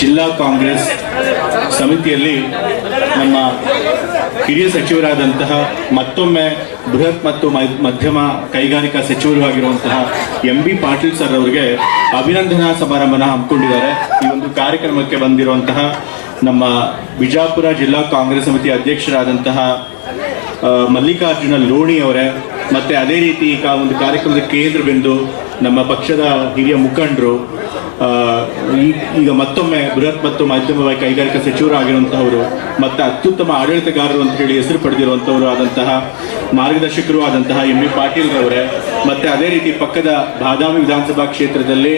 ಜಿಲ್ಲಾ ಕಾಂಗ್ರೆಸ್ ಸಮಿತಿಯಲ್ಲಿ ನಮ್ಮ ಹಿರಿಯ ಸಚಿವರಾದಂತಹ ಮತ್ತೊಮ್ಮೆ ಬೃಹತ್ ಮತ್ತು ಮಧ್ಯಮ ಕೈಗಾರಿಕಾ ಸಚಿವರು ಆಗಿರುವಂತಹ ಎಂ ಬಿ ಪಾಟೀಲ್ ಸರ್ ಅವರಿಗೆ ಅಭಿನಂದನಾ ಸಮಾರಂಭನ ಹಮ್ಮಿಕೊಂಡಿದ್ದಾರೆ. ಈ ಒಂದು ಕಾರ್ಯಕ್ರಮಕ್ಕೆ ಬಂದಿರುವಂತಹ ನಮ್ಮ ಬಿಜಾಪುರ ಜಿಲ್ಲಾ ಕಾಂಗ್ರೆಸ್ ಸಮಿತಿ ಅಧ್ಯಕ್ಷರಾದಂತಹ ಮಲ್ಲಿಕಾರ್ಜುನ ಲೋಣಿ ಅವರೇ, ಮತ್ತೆ ಅದೇ ರೀತಿ ಈಗ ಒಂದು ಕಾರ್ಯಕ್ರಮದ ಕೇಂದ್ರ ಬಿಂದು ನಮ್ಮ ಪಕ್ಷದ ಹಿರಿಯ ಮುಖಂಡರು, ಈಗ ಮತ್ತೊಮ್ಮೆ ಬೃಹತ್ ಮತ್ತು ಮಧ್ಯಮ ಕೈಗಾರಿಕಾ ಸಚಿವರು ಆಗಿರುವಂತಹವರು, ಮತ್ತೆ ಅತ್ಯುತ್ತಮ ಆಡಳಿತಗಾರರು ಅಂತ ಹೇಳಿ ಹೆಸರು ಪಡೆದಿರುವಂತವರು ಆದಂತಹ ಮಾರ್ಗದರ್ಶಕರು ಆದಂತಹ ಎಂ ಬಿ ಪಾಟೀಲ್ ರವರೇ, ಮತ್ತೆ ಅದೇ ರೀತಿ ಪಕ್ಕದ ಬಾದಾಮಿ ವಿಧಾನಸಭಾ ಕ್ಷೇತ್ರದಲ್ಲಿ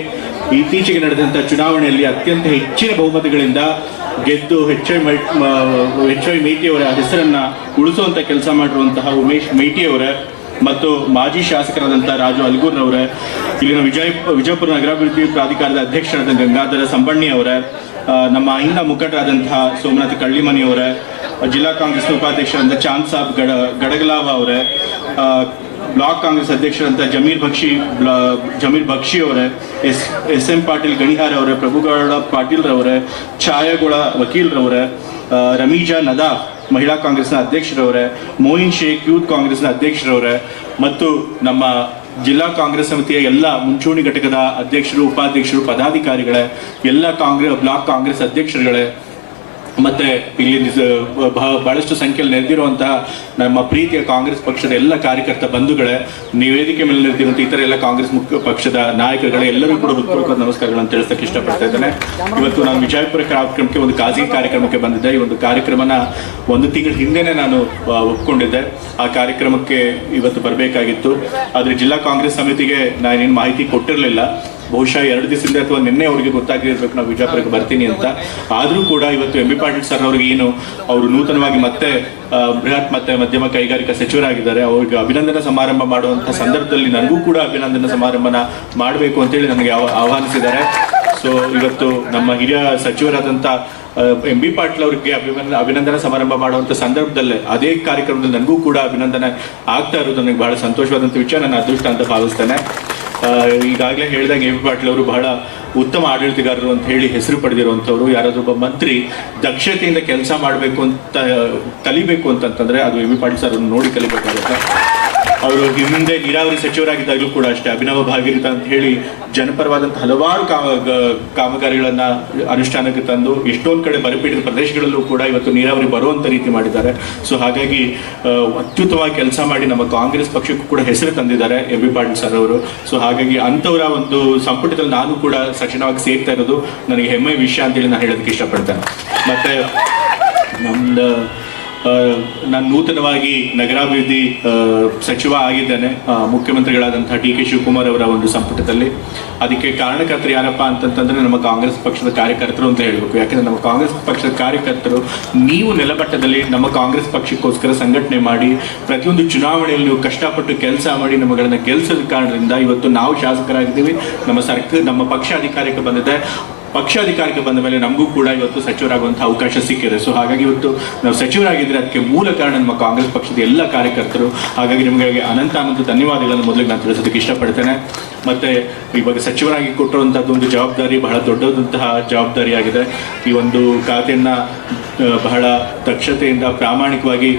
ಇತ್ತೀಚೆಗೆ ನಡೆದಂತಹ ಚುನಾವಣೆಯಲ್ಲಿ ಅತ್ಯಂತ ಹೆಚ್ಚಿನ ಬಹುಮತಗಳಿಂದ ಗೆದ್ದು ಎಚ್ ವೈ ಮೇಟಿ ಅವರ ಹೆಸರನ್ನ ಉಳಿಸುವಂತ ಕೆಲಸ ಮಾಡಿರುವಂತಹ ಉಮೇಶ್ ಮೇಟಿ ಅವರೇ, ಮತ್ತು ಮಾಜಿ ಶಾಸಕರಾದಂತಹ ರಾಜು ಅಲ್ಗೂರ್ನವರೇ, ಇಲ್ಲಿನ ವಿಜಯಪುರ ನಗರಾಭಿವೃದ್ಧಿ ಪ್ರಾಧಿಕಾರದ ಅಧ್ಯಕ್ಷರಾದ ಗಂಗಾಧರ ಸಂಬಣ್ಣಿ ಅವರೇ, ನಮ್ಮ ಹಿಂದ ಮುಖಂಡರಾದಂತಹ ಸೋಮನಾಥ್ ಕಳ್ಳಿಮನಿ ಅವರೇ, ಜಿಲ್ಲಾ ಕಾಂಗ್ರೆಸ್ ಉಪಾಧ್ಯಕ್ಷರಾದಂಥ ಚಾಂದ್ ಸಾಬ್ ಗಡಗಲಾವ ಅವರೇ, ಬ್ಲಾಕ್ ಕಾಂಗ್ರೆಸ್ ಅಧ್ಯಕ್ಷರಂತ ಜಮೀರ್ ಬಕ್ಷಿ ಅವರೇ, ಎಸ್ ಎಂ ಪಾಟೀಲ್ ಗಣಿಹಾರ್ ಅವರೇ, ಪ್ರಭುಗೌಡ ಪಾಟೀಲ್ ರವರೇ, ಛಾಯಾಗೋಳ ವಕೀಲ್ ರವರೇ, ರಮೀಜಾ ನದಾ ಮಹಿಳಾ ಕಾಂಗ್ರೆಸ್ನ ಅಧ್ಯಕ್ಷರವರೇ, ಮೋಯಿನ್ ಶೇಖ್ ಯೂತ್ ಕಾಂಗ್ರೆಸ್ನ ಅಧ್ಯಕ್ಷರವರೇ, ಮತ್ತು ನಮ್ಮ ಜಿಲ್ಲಾ ಕಾಂಗ್ರೆಸ್ ಸಮಿತಿಯ ಎಲ್ಲ ಮುಂಚೂಣಿ ಘಟಕದ ಅಧ್ಯಕ್ಷರು, ಉಪಾಧ್ಯಕ್ಷರು, ಪದಾಧಿಕಾರಿಗಳೇ, ಎಲ್ಲ ಬ್ಲಾಕ್ ಕಾಂಗ್ರೆಸ್ ಅಧ್ಯಕ್ಷರುಗಳೇ, ಮತ್ತೆ ಇಲ್ಲಿ ಬಹಳಷ್ಟು ಸಂಖ್ಯೆಯಲ್ಲಿ ನೆರೆದಿರುವಂತಹ ನಮ್ಮ ಪ್ರೀತಿಯ ಕಾಂಗ್ರೆಸ್ ಪಕ್ಷದ ಎಲ್ಲ ಕಾರ್ಯಕರ್ತ ಬಂಧುಗಳೇ, ವೇದಿಕೆ ಮೇಲೆ ನೆರೆದಿರುವಂತಹ ಇತರ ಎಲ್ಲ ಕಾಂಗ್ರೆಸ್ ಮುಖ್ಯ ಪಕ್ಷದ ನಾಯಕರುಗಳೇ, ಎಲ್ಲರೂ ಕೂಡ ಹೃತ್ಪೂರ್ವಕ ನಮಸ್ಕಾರಗಳನ್ನು ತಿಳಿಸಕ್ಕೆ ಇಷ್ಟಪಡ್ತಾ ಇದ್ದೇನೆ. ಇವತ್ತು ನಾನು ವಿಜಯಪುರ ಕಾರ್ಯಕ್ರಮಕ್ಕೆ ಒಂದು ಖಾಸಗಿ ಕಾರ್ಯಕ್ರಮಕ್ಕೆ ಬಂದಿದ್ದೆ. ಈ ಒಂದು ಕಾರ್ಯಕ್ರಮನ ಒಂದು ತಿಂಗಳ ಹಿಂದೆನೆ ನಾನು ಒಪ್ಕೊಂಡಿದ್ದೆ. ಆ ಕಾರ್ಯಕ್ರಮಕ್ಕೆ ಇವತ್ತು ಬರಬೇಕಾಗಿತ್ತು, ಆದರೆ ಜಿಲ್ಲಾ ಕಾಂಗ್ರೆಸ್ ಸಮಿತಿಗೆ ನಾನೇನು ಮಾಹಿತಿ ಕೊಟ್ಟಿರಲಿಲ್ಲ. ಬಹುಶಃ 2 ದಿವಸದಿಂದ ಅಥವಾ ನಿನ್ನೆ ಅವರಿಗೆ ಗೊತ್ತಾಗಿರ್ಬೇಕು ನಾವು ವಿಜಯಪುರಕ್ಕೆ ಬರ್ತೀನಿ ಅಂತ. ಆದರೂ ಕೂಡ ಇವತ್ತು ಎಂ ಬಿ ಪಾಟೀಲ್ ಸರ್ ಅವರಿಗೆ ಅವರು ನೂತನವಾಗಿ ಮತ್ತೆ ಬೃಹತ್ ಮತ್ತೆ ಮಧ್ಯಮ ಕೈಗಾರಿಕಾ ಸಚಿವರಾಗಿದ್ದಾರೆ. ಅವರಿಗೆ ಅಭಿನಂದನಾ ಸಮಾರಂಭ ಮಾಡುವಂತಹ ಸಂದರ್ಭದಲ್ಲಿ ನನಗೂ ಕೂಡ ಅಭಿನಂದನಾ ಸಮಾರಂಭನ ಮಾಡಬೇಕು ಅಂತೇಳಿ ನನಗೆ ಆಹ್ವಾನಿಸಿದ್ದಾರೆ. ಸೊ ಇವತ್ತು ನಮ್ಮ ಹಿರಿಯ ಸಚಿವರಾದಂಥ ಎಂ ಬಿ ಪಾಟೀಲ್ ಅವರಿಗೆ ಅಭಿನಂದನಾ ಸಮಾರಂಭ ಮಾಡುವಂಥ ಸಂದರ್ಭದಲ್ಲೇ ಅದೇ ಕಾರ್ಯಕ್ರಮದಲ್ಲಿ ನನಗೂ ಕೂಡ ಅಭಿನಂದನೆ ಆಗ್ತಾ ಇರೋದು ನನಗೆ ಬಹಳ ಸಂತೋಷವಾದಂಥ ವಿಷಯ, ನನ್ನ ಅದೃಷ್ಟ ಅಂತ ಭಾವಿಸ್ತೇನೆ. ಈಗಾಗಲೇ ಹೇಳಿದಾಗ ಎಂ ಬಿ ಪಾಟೀಲ್ ಅವರು ಬಹಳ ಉತ್ತಮ ಆಡಳಿತಗಾರರು ಅಂತ ಹೇಳಿ ಹೆಸರು ಪಡೆದಿರುವಂಥವ್ರು. ಯಾರಾದ್ರೊಬ್ಬ ಮಂತ್ರಿ ದಕ್ಷತೆಯಿಂದ ಕೆಲಸ ಮಾಡಬೇಕು ಅಂತ ಕಲಿಬೇಕು ಅಂತಂತಂದ್ರೆ ಅದು ಎಂ ಬಿ ಪಾಟೀಲ್ ಸರ್ ನೋಡಿ ಕಲಿಬೇಕಾಗುತ್ತೆ. ಅವರು ಹಿಂದೆ ನೀರಾವರಿ ಸಚಿವರಾಗಿದ್ದಾಗಲೂ ಕೂಡ ಅಷ್ಟೇ ಅಭಿನವ ಭಾಗೀರಥ ಅಂತ ಹೇಳಿ ಜನಪರವಾದಂಥ ಹಲವಾರು ಕಾಮಗಾರಿಗಳನ್ನ ಅನುಷ್ಠಾನಕ್ಕೆ ತಂದು ಎಷ್ಟೊಂದು ಕಡೆ ಬರಪೀಡಿತ ಪ್ರದೇಶಗಳಲ್ಲೂ ಕೂಡ ಇವತ್ತು ನೀರಾವರಿ ಬರುವಂತ ರೀತಿ ಮಾಡಿದ್ದಾರೆ. ಸೊ ಹಾಗಾಗಿ ಅತ್ಯುತ್ತಮವಾಗಿ ಕೆಲಸ ಮಾಡಿ ನಮ್ಮ ಕಾಂಗ್ರೆಸ್ ಪಕ್ಷಕ್ಕೂ ಕೂಡ ಹೆಸರು ತಂದಿದ್ದಾರೆ ಎಂ ಬಿ ಪಾಟೀಲ್ ಸರ್ ಅವರು. ಸೊ ಹಾಗಾಗಿ ಅಂಥವರ ಒಂದು ಸಂಪುಟದಲ್ಲಿ ನಾನು ಕೂಡ ಸಚಿವನಾಗಿ ಸೇರ್ತಾ ಇರೋದು ನನಗೆ ಹೆಮ್ಮೆಯ ವಿಷಯ ಅಂತೇಳಿ ನಾನು ಹೇಳೋದಕ್ಕೆ ಇಷ್ಟಪಡ್ತೇನೆ. ಮತ್ತೆ ನಾನು ನೂತನವಾಗಿ ನಗರಾಭಿವೃದ್ಧಿ ಸಚಿವ ಆಗಿದ್ದೇನೆ ಮುಖ್ಯಮಂತ್ರಿಗಳಾದಂತಹ ಡಿ ಕೆ ಶಿವಕುಮಾರ್ ಅವರ ಒಂದು ಸಂಪುಟದಲ್ಲಿ. ಅದಕ್ಕೆ ಕಾರಣಕರ್ತರು ಯಾರಪ್ಪ ಅಂತಂತಂದ್ರೆ ನಮ್ಮ ಕಾಂಗ್ರೆಸ್ ಪಕ್ಷದ ಕಾರ್ಯಕರ್ತರು ಅಂತ ಹೇಳಬೇಕು. ಯಾಕಂದ್ರೆ ನಮ್ಮ ಕಾಂಗ್ರೆಸ್ ಪಕ್ಷದ ಕಾರ್ಯಕರ್ತರು ನೀವು ನೆಲಮಟ್ಟದಲ್ಲಿ ನಮ್ಮ ಕಾಂಗ್ರೆಸ್ ಪಕ್ಷಕ್ಕೋಸ್ಕರ ಸಂಘಟನೆ ಮಾಡಿ ಪ್ರತಿಯೊಂದು ಚುನಾವಣೆಯಲ್ಲಿ ನೀವು ಕಷ್ಟಪಟ್ಟು ಕೆಲಸ ಮಾಡಿ ನಮ್ಮಗಳನ್ನ ಗೆಲ್ಲಿಸದ ಕಾರಣದಿಂದ ಇವತ್ತು ನಾವು ಶಾಸಕರಾಗಿದ್ದೀವಿ. ನಮ್ಮ ಪಕ್ಷ ಅಧಿಕಾರಕ್ಕೆ ಬಂದಿದೆ. ಪಕ್ಷ ಅಧಿಕಾರಕ್ಕೆ ಬಂದ ಮೇಲೆ ನಮಗೂ ಕೂಡ ಇವತ್ತು ಸಚಿವರಾಗುವಂತಹ ಅವಕಾಶ ಸಿಕ್ಕಿದೆ. ಸೊ ಹಾಗಾಗಿ ಇವತ್ತು ನಾವು ಸಚಿವರಾಗಿದ್ರೆ ಅದಕ್ಕೆ ಮೂಲ ಕಾರಣ ನಮ್ಮ ಕಾಂಗ್ರೆಸ್ ಪಕ್ಷದ ಎಲ್ಲ ಕಾರ್ಯಕರ್ತರು. ಹಾಗಾಗಿ ನಿಮಗೆ ಅನಂತ ಧನ್ಯವಾದಗಳನ್ನು ಮೊದಲಿಗೆ ನಾನು ತಿಳಿಸೋದಕ್ಕೆ ಇಷ್ಟಪಡ್ತೇನೆ. ಮತ್ತೆ ಇವಾಗ ಸಚಿವರಾಗಿ ಕೊಟ್ಟಿರುವಂತಹದ್ದು ಒಂದು ಜವಾಬ್ದಾರಿ ಬಹಳ ದೊಡ್ಡದಂತಹ ಜವಾಬ್ದಾರಿಯಾಗಿದೆ. ಈ ಒಂದು ಖಾತೆಯನ್ನ ಬಹಳ ದಕ್ಷತೆಯಿಂದ ಪ್ರಾಮಾಣಿಕವಾಗಿ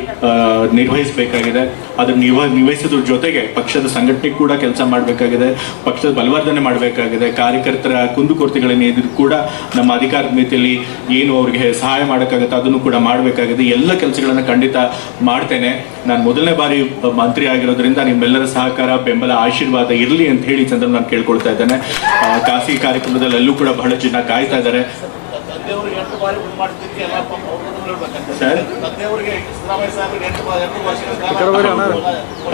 ನಿರ್ವಹಿಸಬೇಕಾಗಿದೆ. ಅದನ್ನು ನಿರ್ವಹಿಸೋದ್ರ ಜೊತೆಗೆ ಪಕ್ಷದ ಸಂಘಟನೆ ಕೂಡ ಕೆಲಸ ಮಾಡಬೇಕಾಗಿದೆ, ಪಕ್ಷದ ಬಲವರ್ಧನೆ ಮಾಡಬೇಕಾಗಿದೆ. ಕಾರ್ಯಕರ್ತರ ಕುಂದುಕೊರತೆಗಳೇನು ಇದ್ರು ಕೂಡ ನಮ್ಮ ಅಧಿಕಾರದ ಮಿತಿಯಲ್ಲಿ ಏನು ಅವ್ರಿಗೆ ಸಹಾಯ ಮಾಡೋಕ್ಕಾಗುತ್ತೆ ಅದನ್ನು ಕೂಡ ಮಾಡಬೇಕಾಗಿದೆ. ಎಲ್ಲ ಕೆಲಸಗಳನ್ನ ಖಂಡಿತ ಮಾಡ್ತೇನೆ. ನಾನು ಮೊದಲನೇ ಬಾರಿ ಮಂತ್ರಿ ಆಗಿರೋದ್ರಿಂದ ನಿಮ್ಮೆಲ್ಲರ ಸಹಕಾರ, ಬೆಂಬಲ, ಆಶೀರ್ವಾದ ಇರಲಿ ಅಂತ ಹೇಳಿ ಸಂದರ್ಭ ನಾನು ಕೇಳ್ಕೊಳ್ತಾ ಇದ್ದೇನೆ. ಖಾಸಗಿ ಕಾರ್ಯಕ್ರಮದಲ್ಲಿ ಎಲ್ಲೂ ಕೂಡ ಬಹಳ ಜನ ಕಾಯ್ತಾ ಇದ್ದಾರೆ.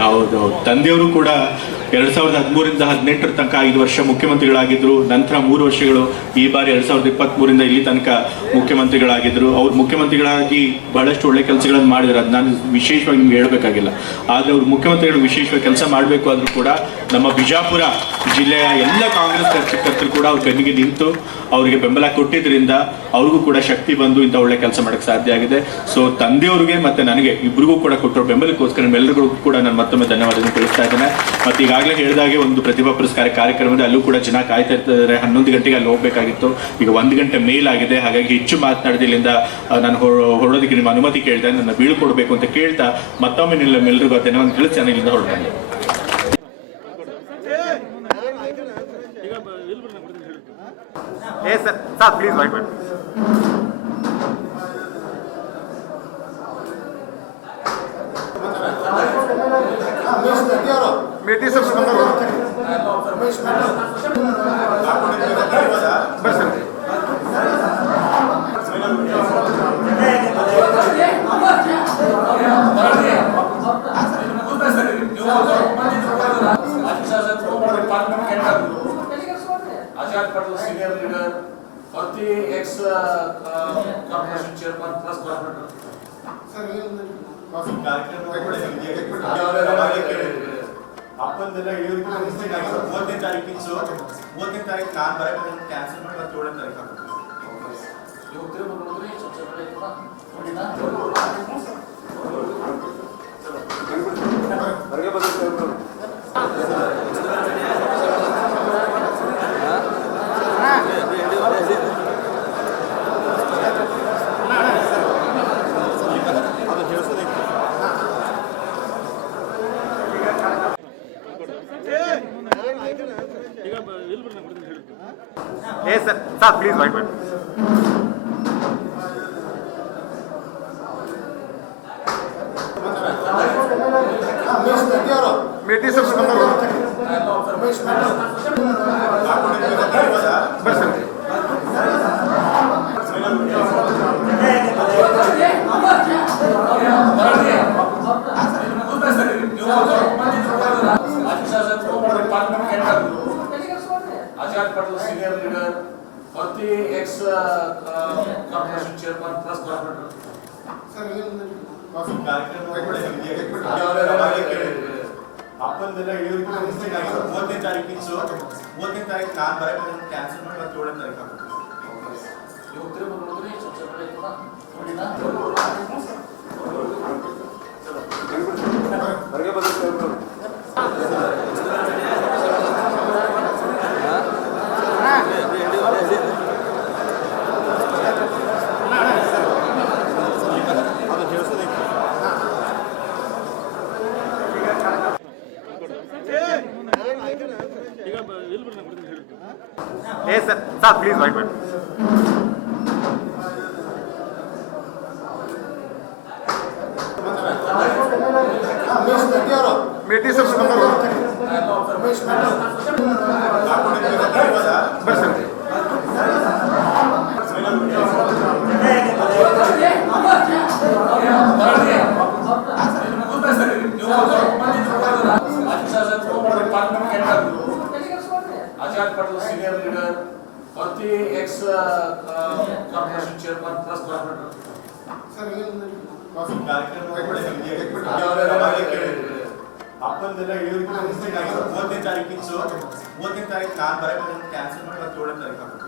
ಹೌದು, ತಂದೆಯವರು ಕೂಡ 2013ರಿಂದ 2018 ತನಕ 5 ವರ್ಷ ಮುಖ್ಯಮಂತ್ರಿಗಳಾಗಿದ್ರು. ನಂತರ 3 ವರ್ಷಗಳು ಈ ಬಾರಿ 2023ರಿಂದ ಇಲ್ಲಿ ತನಕ ಮುಖ್ಯಮಂತ್ರಿಗಳಾಗಿದ್ರು. ಅವ್ರು ಮುಖ್ಯಮಂತ್ರಿಗಳಾಗಿ ಬಹಳಷ್ಟು ಒಳ್ಳೆ ಕೆಲಸಗಳನ್ನು ಮಾಡಿದ್ರು. ಅದು ನಾನು ವಿಶೇಷವಾಗಿ ನಿಮ್ಗೆ ಹೇಳ್ಬೇಕಾಗಿಲ್ಲ. ಆದ್ರೆ ಅವ್ರು ಮುಖ್ಯಮಂತ್ರಿಗಳು ವಿಶೇಷವಾಗಿ ಕೆಲಸ ಮಾಡಬೇಕು ಆದ್ರೂ ಕೂಡ ನಮ್ಮ ಬಿಜಾಪುರ ಜಿಲ್ಲೆಯ ಎಲ್ಲ ಕಾಂಗ್ರೆಸ್ ಕಾರ್ಯಕರ್ತರು ಕೂಡ ಅವ್ರ ಬೆನ್ನಿಗೆ ನಿಂತು ಅವರಿಗೆ ಬೆಂಬಲ ಕೊಟ್ಟಿದ್ರಿಂದ ಅವ್ರಿಗೂ ಕೂಡ ಶಕ್ತಿ ಬಂದು ಇಂಥ ಒಳ್ಳೆ ಕೆಲಸ ಮಾಡಕ್ಕೆ ಸಾಧ್ಯ ಆಗಿದೆ. ಸೊ ತಂದೆಯವ್ರಿಗೆ ಮತ್ತೆ ನನಗೆ ಇಬ್ಬರಿಗೂ ಕೂಡ ಕೊಟ್ಟರು ಬೆಂಬಲಕ್ಕೋಸ್ಕರ ನಿಮ್ಮೆಲ್ಲರಿಗೂ ಕೂಡ ನಾನು ಮತ್ತೊಮ್ಮೆ ಧನ್ಯವಾದಗಳನ್ನು ತಿಳಿಸ್ತಾ ಇದ್ದೇನೆ. ಮತ್ತೆ ಈಗಾಗಲೇ ಹೇಳಿದಾಗೆ ಒಂದು ಪ್ರತಿಭಾ ಪುರಸ್ಕಾರ ಕಾರ್ಯಕ್ರಮದ ಅಲ್ಲೂ ಕೂಡ ಜನ ಕಾಯ್ತಾ ಇರ್ತಾರೆ. 11 ಗಂಟೆಗೆ ಅಲ್ಲಿ ಹೋಗ್ಬೇಕಾಗಿತ್ತು, ಈಗ 1 ಗಂಟೆ ಮೇಲ್ ಆಗಿದೆ. ಹಾಗಾಗಿ ಹೆಚ್ಚು ಮಾತನಾಡಿದ ಇಲ್ಲಿಂದ ನಾನು ಹೊರಡೋದಕ್ಕೆ ನಿಮ್ಮ ಅನುಮತಿ ಕೇಳ್ತಾ ನನ್ನ ಬೀಳ್ಕೊಡ್ಬೇಕು ಅಂತ ಕೇಳ್ತಾ ಮತ್ತೊಮ್ಮೆ ನಿಮ್ಮೆಲ್ಲರಿಗೂ ಧನ್ಯವಾದ ತಿಳಿಸಿ ನಾನು ಇಲ್ಲಿಂದ ಹೊರಡ್ತೇನೆ. Yes, sir. Sir, please wait. Meeting sir, Ajad Patel, senior leader, Bharti, ex-corporation chairman plus corporator. ಅಪ್ಪಂದೆಲ್ಲ 30ನೇ ತಾರೀಕಿಂದು 30ನೇ ತಾರೀಕು ನಾನು ಬರಕ್ಕೆ ಕ್ಯಾನ್ಸಲ್ ಮಾಡಿ 7ನೇ ತಾರೀಕು Yes, sir. Sir, please wait. Meeting sir, Ajad Patel, senior leader, Bharti, ex-corporation chairman plus corporator. ಅಪ್ಪಂದೆಲ್ಲ 30ನೇ ತಾರೀಕಿಂದು 30ನೇ ತಾರೀಕು ನಾನು ಬರಕ್ಕೆ cancel ಮಾಡಿ 7ನೇ ತಾರೀಕು Yes, sir. Sir, please wait. Meeting sir, Ajad Patel, senior leader, Bharti, ex-corporation chairman plus corporator. ಅಪ್ಪಂದೆಲ್ಲ 30ನೇ ತಾರೀಕಿಂದು 30ನೇ ತಾರೀಕು ನಾನು ಬರಕ್ಕೆ cancel ಮಾಡಿ 7ನೇ ತಾರೀಕು